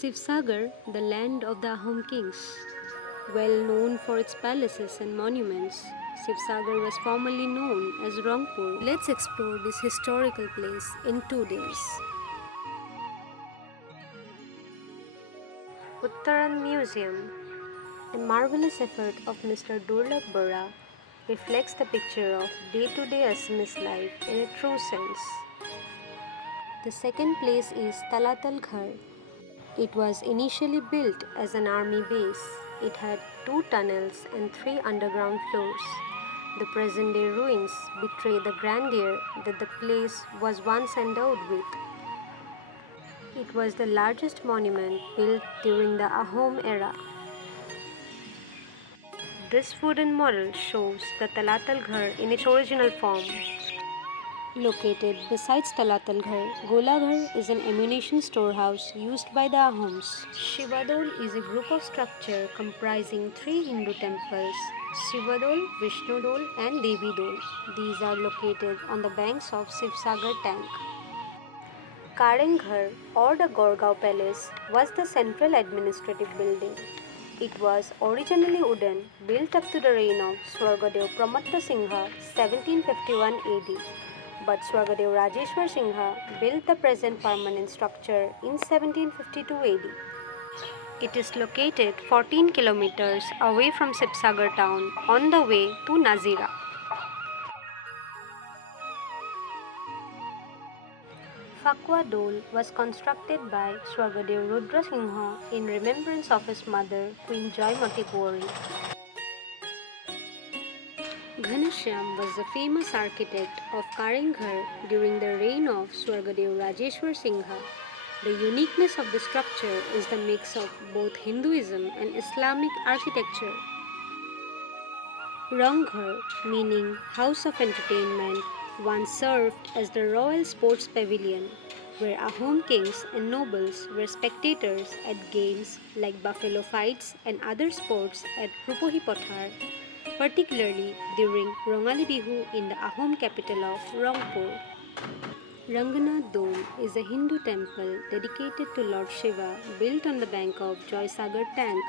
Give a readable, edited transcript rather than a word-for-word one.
Sivasagar, the land of the Ahom kings. Well known for its palaces and monuments, Sivasagar was formerly known as Rangpur. Let's explore this historical place in 2 days. Uttaran Museum. The marvelous effort of Mr. Durlab Bora reflects the picture of day-to-day Assamese life in a true sense. The second place is Talatal Ghar. It was initially built as an army base. It had 2 tunnels and 3 underground floors. The present day ruins betray the grandeur that the place was once endowed with. It was the largest monument built during the Ahom era. This wooden model shows the Talatal Ghar in its original form. Located besides Talatal Ghar, Golaghar is an ammunition storehouse used by the Ahoms. Shivadol is a group of structure comprising 3 Hindu temples, Shivadol, Vishnudol and Devidol. These are located on the banks of Sivasagar tank. Karenghar or the Gorgaon Palace was the central administrative building. It was originally wooden, built up to the reign of Swargadev Pramatta Singha 1751 AD. But Swargadev Rajeshwar Singha built the present permanent structure in 1752 AD. It is located 14 kilometers away from Sivasagar town on the way to Nazira. Fakwa Dole was constructed by Swargadev Rudra Singha in remembrance of his mother, Queen Joymati Gauri. Ghanashyam was the famous architect of Karenghar during the reign of Swargadev Rajeshwar Singha. The uniqueness of the structure is the mix of both Hinduism and Islamic architecture. Ranghar, meaning House of Entertainment, once served as the Royal Sports Pavilion, where Ahom kings and nobles were spectators at games like buffalo fights and other sports at Rupohi Pothar, particularly during Rongali Bihu in the Ahom capital of Rangpur. Ranganath Dome is a Hindu temple dedicated to Lord Shiva built on the bank of Joysagar tank.